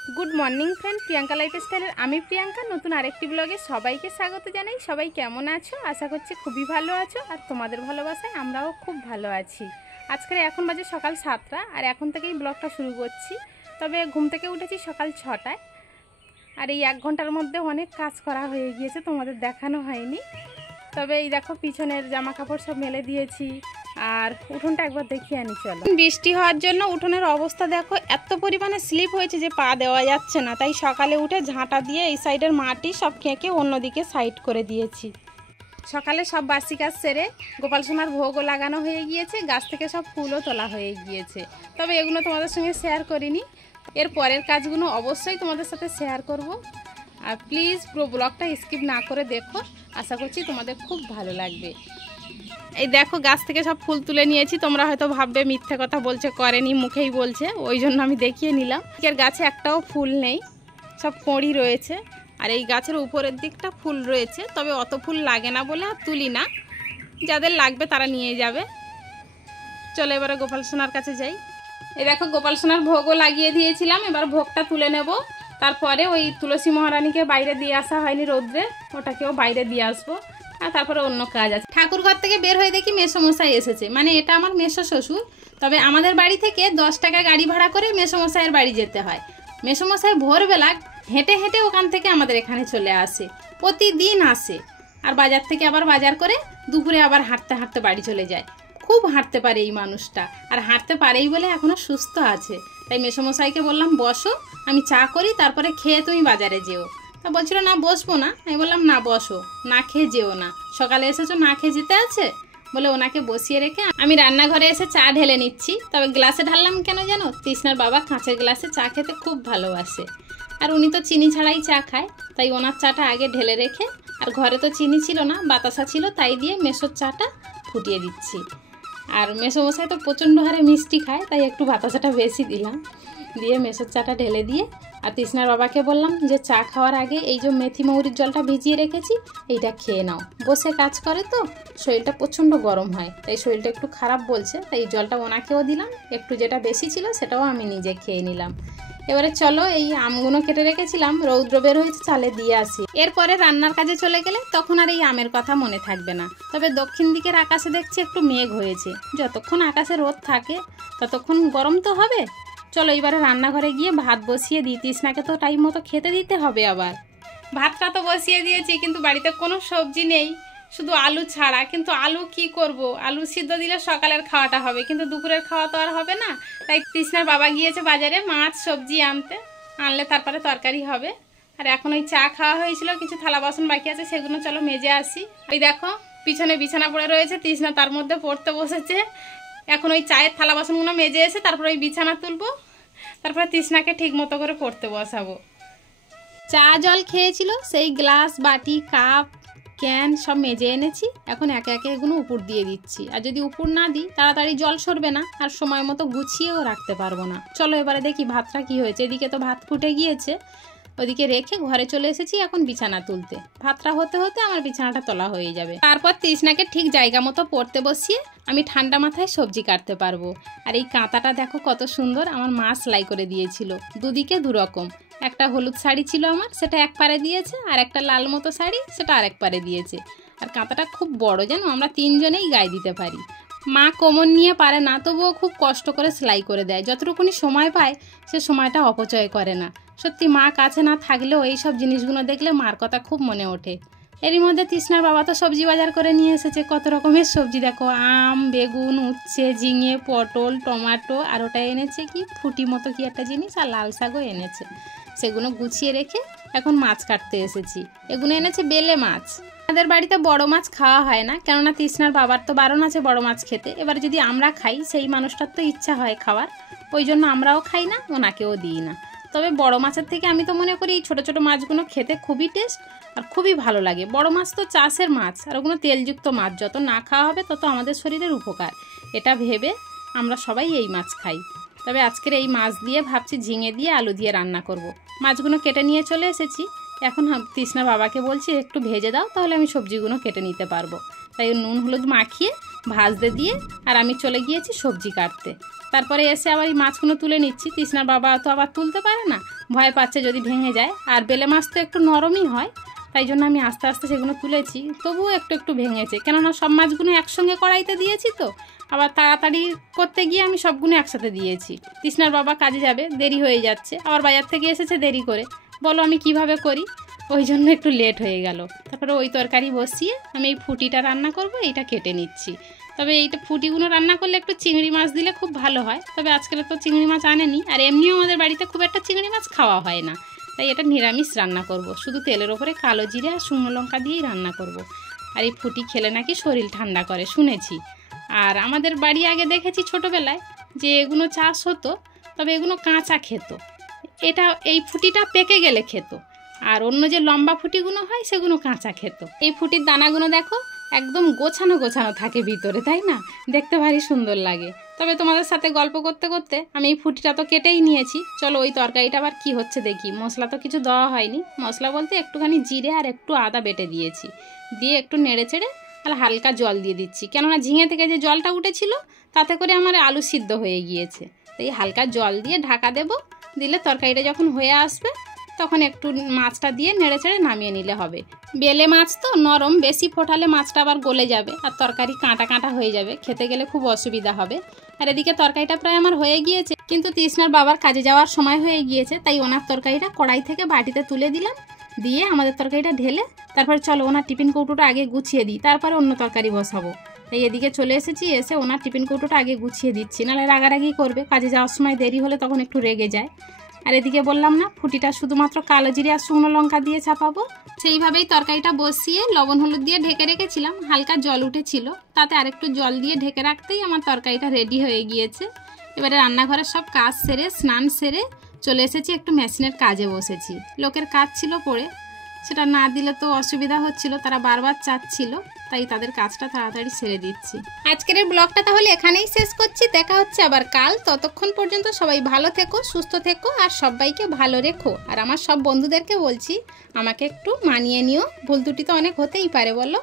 Good morning friend Priyanka लाइफस्टाइलेर आमी प्रियंका नतून आरेकटी ब्लगे सबाइके स्वागत जानाई। सबाई केमन आछो? आशा करछि खूबই ভালো আছো আর তোমাদের ভালোবাসায় আমরাও খুব ভালো আছি। আজকে এখন বাজে সকাল 7টা আর এখন থেকেই ব্লগটা শুরু করছি। তবে ঘুম থেকে উঠেছি সকাল 6টায় আর এই 1 ঘন্টার মধ্যে অনেক কাজ করা হয়ে গিয়েছে, তোমাদের দেখানো হয়নি। তবে এই দেখো পিছনের জামা কাপড় সব মেলে দিয়েছি আর উঠোনটা একবার দেখিয়ে আনি চলো। বৃষ্টি হওয়ার জন্য উঠোনের অবস্থা দেখো, এত পরিমাণে স্লিপ হয়েছে যে পা দেওয়া যাচ্ছে না। তাই সকালে উঠে ঝাঁটা দিয়ে এই সাইডের মাটি সব খেঁকে অন্যদিকে সাইড করে দিয়েছি। সকালে সব বাসি কাজ সেরে গোপাল সোনার ভোগও লাগানো হয়ে গিয়েছে, গাছ থেকে সব ফুলও তোলা হয়ে গিয়েছে। তবে এগুলো তোমাদের সঙ্গে শেয়ার করিনি, এর পরের কাজগুলো অবশ্যই তোমাদের সাথে শেয়ার করব। আর প্লিজ পুরো ব্লগটা স্কিপ না করে দেখো, আশা করছি তোমাদের খুব ভালো লাগবে। এই দেখো গাছ থেকে সব ফুল তুলে নিয়েছি। তোমরা হয়তো ভাববে মিথ্যে কথা বলছে, করেনি, মুখেই বলছে, ওই জন্য আমি দেখিয়ে নিলাম। এর গাছে একটাও ফুল নেই, সব কড়ি রয়েছে। আর এই গাছের উপরের দিকটা ফুল রয়েছে, তবে অত ফুল লাগে না বলে আর তুলি না। যাদের লাগবে তারা নিয়ে যাবে। চলো এবারে গোপাল সোনার কাছে যাই। এই দেখো গোপাল সোনার ভোগও লাগিয়ে দিয়েছিলাম, এবার ভোগটা তুলে নেব। তারপরে ওই তুলসী মহারানীকে বাইরে দিয়ে আসা হয়নি রৌদ্রে, ওটাকেও বাইরে দিয়ে আসবো। আর তারপরে অন্য কাজ আছে। ঠাকুর ঘর থেকে বের হয়ে দেখি মেসোমশাই এসেছে, মানে এটা আমার মেসো শ্বশুর। তবে আমাদের বাড়ি থেকে 10 টাকা গাড়ি ভাড়া করে মেসোমশাইয়ের বাড়ি যেতে হয়। মেসোমশাই ভোরবেলা হেঁটে হেঁটে ওখান থেকে আমাদের এখানে চলে আসে, প্রতিদিন আসে। আর বাজার থেকে আবার বাজার করে দুপুরে আবার হাঁটতে হাঁটতে বাড়ি চলে যায়। খুব হাঁটতে পারে এই মানুষটা, আর হাঁটতে পারেই বলে এখনো সুস্থ আছে। তাই মেসোমশাইকে বললাম বসো, আমি চা করি, তারপরে খেয়ে তুমি বাজারে যেও। তা বলছিল না বসবো না। আমি বললাম না বসো, না খেয়ে যেও না, সকালে এসেছো না খেয়ে যেতে আছে। বলে ওনাকে বসিয়ে রেখে আমি রান্নাঘরে এসে চা ঢেলে নিচ্ছি। তবে গ্লাসে ঢাললাম কেন জানো? তৃষ্ণার বাবা কাঁচের গ্লাসে চা খেতে খুব ভালোবাসে, আর উনি তো চিনি ছাড়াই চা খায়। তাই ওনার চাটা আগে ঢেলে রেখে, আর ঘরে তো চিনি ছিল না, বাতাসা ছিল, তাই দিয়ে মেসোর চাটা ফুটিয়ে দিচ্ছি। আর মেসোমশাই তো প্রচণ্ড হারে মিষ্টি খায়, তাই একটু বাতাসাটা বেশি দিলাম। দিয়ে মেসোর চাটা ঢেলে দিয়ে আর তৃষ্ণার বাবাকে বললাম যে চা খাওয়ার আগে এই যে মেথি মৌরির জলটা ভিজিয়ে রেখেছি, এইটা খেয়ে নাও। বসে কাজ করে তো শরীরটা প্রচণ্ড গরম হয়, তাই শরীরটা একটু খারাপ বলছে, তাই এই জলটা ওনাকেও দিলাম। একটু যেটা বেশি ছিল সেটাও আমি নিজে খেয়ে নিলাম। এবারে চলো এই আমগুলো কেটে রেখেছিলাম, রৌদ্র বের হয়েছে, চালে দিয়ে আসি। এরপরে রান্নার কাজে চলে গেলে তখন আর এই আমের কথা মনে থাকবে না। তবে দক্ষিণ দিকের আকাশে দেখছি একটু মেঘ হয়েছে। যতক্ষণ আকাশে রোদ থাকে ততক্ষণ গরম তো হবে। চলো এবারে রান্নাঘরে গিয়ে ভাত বসিয়ে দিই, তৃষ্ণাকে তো টাইম মতো খেতে দিতে হবে। আবার ভাতটা তো বসিয়ে দিয়েছি, কিন্তু বাড়িতে কোনো সবজি নেই, শুধু আলু ছাড়া। কিন্তু আলু কি করব? আলু সিদ্ধ দিলে সকালের খাওয়াটা হবে, কিন্তু দুপুরের খাওয়া তো আর হবে না। তাই তৃষ্ণার বাবা গিয়েছে বাজারে মাছ সবজি আনতে, আনলে তারপরে তরকারি হবে। আর এখন ওই চা খাওয়া হয়েছিল, কিছু থালা বাসন বাকি আছে, সেগুলো চলো মেজে আসি। ওই দেখো পিছনে বিছানা পড়ে রয়েছে, তৃষ্ণা তার মধ্যে পড়তে বসেছে। এখন ওই চায়ের থালা বাসনগুলো মেজে এসে তারপরে ওই বিছানা তুলবো, তারপরে তৃষ্ণাকে ঠিক মতো করে পড়তে বসাবো। চা জল খেয়েছিল সেই গ্লাস বাটি কাপ ক্যান সব মেজে এনেছি, এখন একে একে এগুলো উপর দিয়ে দিচ্ছি। আর যদি উপর না দিই তাড়াতাড়ি জল সরবে না, আর সময় মতো গুছিয়েও রাখতে পারবো না। চলো এবারে দেখি ভাতটা কি হয়েছে। এদিকে তো ভাত ফুটে গিয়েছে, ওদিকে রেখে ঘরে চলে এসেছি এখন বিছানা তুলতে। ভাতটা হতে হতে আমার বিছানাটা তোলা হয়ে যাবে। তারপর তৃষ্ণাকে ঠিক জায়গা মতো পড়তে বসিয়ে আমি ঠান্ডা মাথায় সবজি কাটতে পারবো। আর এই কাঁটাটা দেখো কত সুন্দর, আমার মা সেলাই করে দিয়েছিল, দুদিকে দুরকম। একটা হলুদ শাড়ি ছিল আমার, সেটা এক পারে দিয়েছে, আর একটা লাল মতো শাড়ি সেটা আরেক পারে দিয়েছে। আর কাঁটাটা খুব বড়, যেন আমরা 3 জনেই গায়ে দিতে পারি। মা কোমর নিয়ে পারে না, তবুও খুব কষ্ট করে সেলাই করে দেয়। যতটুকুনি সময় পায় সে সময়টা অপচয় করে না। সত্যি মা কাছে না থাকলেও এই সব জিনিসগুলো দেখলে মার কথা খুব মনে ওঠে। এরই মধ্যে তৃষ্ণার বাবা তো সবজি বাজার করে নিয়ে এসেছে, কত রকমের সবজি দেখো, আম, বেগুন, উচ্ছে, ঝিঙে, পটল, টমাটো, আর ওটা এনেছে কি ফুটি মতো কি একটা জিনিস, আর লাল শাকও এনেছে। সেগুলো গুছিয়ে রেখে এখন মাছ কাটতে এসেছি। এগুলো এনেছে বেলে মাছ। আমাদের বাড়িতে বড় মাছ খাওয়া হয় না, কেননা তৃষ্ণার বাবার তো বারণ আছে বড় মাছ খেতে। এবার যদি আমরা খাই সেই মানুষটার তো ইচ্ছা হয় খাওয়ার, ওই জন্য আমরাও খাই না, ওনাকেও দিই না। তবে বড় মাছের থেকে আমি তো মনে করি এই ছোটো ছোটো মাছগুলো খেতে খুবই টেস্ট আর খুবই ভালো লাগে। বড় মাছ তো চাষের মাছ, আর ওগুলো তেলযুক্ত মাছ, যত না খাওয়া হবে তত আমাদের শরীরের উপকার, এটা ভেবে আমরা সবাই এই মাছ খাই। তবে আজকের এই মাছ দিয়ে ভাবছি ঝিঙে দিয়ে আলু দিয়ে রান্না করব। মাছগুলো কেটে নিয়ে চলে এসেছি, এখন তৃষ্ণা বাবাকে বলছি একটু ভেজে দাও, তাহলে আমি সবজিগুলো কেটে নিতে পারবো। তাই নুন হলুদ মাখিয়ে ভাজতে দিয়ে আর আমি চলে গিয়েছি সবজি কাটতে। তারপরে এসে আবার এই মাছগুলো তুলে নিচ্ছি। তৃষ্ণার বাবা তো আবার তুলতে পারে না, ভয় পাচ্ছে যদি ভেঙে যায়, আর বেলে মাছ তো একটু নরমই হয়, তাই জন্য আমি আস্তে আস্তে সেগুলো তুলেছি। তবুও একটু একটু ভেঙেছে, কেননা সব মাছগুলো একসঙ্গে কড়াইতে দিয়েছি তো, আবার তাড়াতাড়ি করতে গিয়ে আমি সবগুলো একসাথে দিয়েছি। তৃষ্ণার বাবা কাজে যাবে, দেরি হয়ে যাচ্ছে, আবার বাজার থেকে এসেছে দেরি করে, বলো আমি কিভাবে করি, ওই জন্য একটু লেট হয়ে গেল। তারপরে ওই তরকারি বসিয়ে আমি এই ফুটিটা রান্না করব, এইটা কেটে নিচ্ছি। তবে এইটা ফুটিগুলো রান্না করলে একটু চিংড়ি মাছ দিলে খুব ভালো হয়, তবে আজকাল তো চিংড়ি মাছ আনেনি, আর এমনিও আমাদের বাড়িতে খুব একটা চিংড়ি মাছ খাওয়া হয় না, তাই এটা নিরামিষ রান্না করব, শুধু তেলের ওপরে কালো জিরে আর শুকনো লঙ্কা দিয়েই রান্না করব। আর এই ফুটি খেলে নাকি শরীর ঠান্ডা করে শুনেছি। আর আমাদের বাড়ি আগে দেখেছি ছোটোবেলায় যে এগুলো চাষ হতো, তবে এগুলো কাঁচা খেত, এই ফুটিটা পেকে গেলে খেত, আর অন্য যে লম্বা ফুটিগুলো হয় সেগুলো কাঁচা খেত। এই ফুটির দানাগুলো দেখো একদম গোছানো গোছানো থাকে ভিতরে, তাই না? দেখতে ভারী সুন্দর লাগে। তবে তোমাদের সাথে গল্প করতে করতে আমি এই ফুটিটা তো কেটেই নিয়েছি। চলো ওই তরকারিটা আবার কি হচ্ছে দেখি। মশলা তো কিছু দেওয়া হয়নি, মশলা বলতে একটুখানি জিরে আর একটু আদা বেটে দিয়েছি, দিয়ে একটু নেড়ে চেড়ে আর হালকা জল দিয়ে দিচ্ছি, কেননা ঝিঙে থেকে যে জলটা উঠেছিল তাতে করে আমার আলু সিদ্ধ হয়ে গিয়েছে। তাই হালকা জল দিয়ে ঢাকা দেব, দিলে তরকারিটা যখন হয়ে আসবে তখন একটু মাছটা দিয়ে নেড়ে চেড়ে নামিয়ে নিলে হবে। বেলে মাছ তো নরম, বেশি ফোটালে মাছটা আবার গলে যাবে আর তরকারি কাঁটা কাঁটা হয়ে যাবে, খেতে গেলে খুব অসুবিধা হবে। আর এদিকে তরকারিটা প্রায় আমার হয়ে গিয়েছে, কিন্তু তৃষ্ণার বাবার কাজে যাওয়ার সময় হয়ে গিয়েছে, তাই ওনার তরকারিটা কড়াই থেকে বাটিতে তুলে দিলাম, দিয়ে আমাদের তরকারিটা ঢেলে তারপরে চলো ওনার টিফিন কৌটোটা আগে গুছিয়ে দিই, তারপরে অন্য তরকারি বসাবো। তাই এদিকে চলে এসেছি, এসে ওনার টিফিন কৌটোটা আগে গুছিয়ে দিচ্ছি, নাহলে রাগারাগি করবে, কাজে যাওয়ার সময় দেরি হলে তখন একটু রেগে যায়। আর এদিকে বললাম না ফুটিটা শুধুমাত্র কালো জিরে আর শুকনো লঙ্কা দিয়ে চাপাবো, সেইভাবেই তরকারিটা বসিয়ে লবণ হলুদ দিয়ে ঢেকে রেখেছিলাম। হালকা জল উঠেছিল, তাতে আরেকটু জল দিয়ে ঢেকে রাখতেই আমার তরকারিটা রেডি হয়ে গিয়েছে। এবারে রান্নাঘরের সব কাজ সেরে স্নান সেরে চলে এসেছি, একটু মেশিনের কাজে বসেছি। লোকের কাজ ছিল পড়ে, সেটা না দিলে তো অসুবিধা হচ্ছিল, তারা বারবার চাচ্ছিল, তাই তাদের কাজটা তাড়াতাড়ি সেরে দিচ্ছি। আজকের এই ব্লগটা তাহলে এখানেই শেষ করছি, দেখা হচ্ছে আবার কাল। ততক্ষণ পর্যন্ত সবাই ভালো থেকো, সুস্থ থেকো, আর সবাইকে ভালো রেখো। আর আমার সব বন্ধুদেরকে বলছি আমাকে একটু মানিয়ে নিও, ভুল ত্রুটি তো অনেক হতেই পারে, বলো।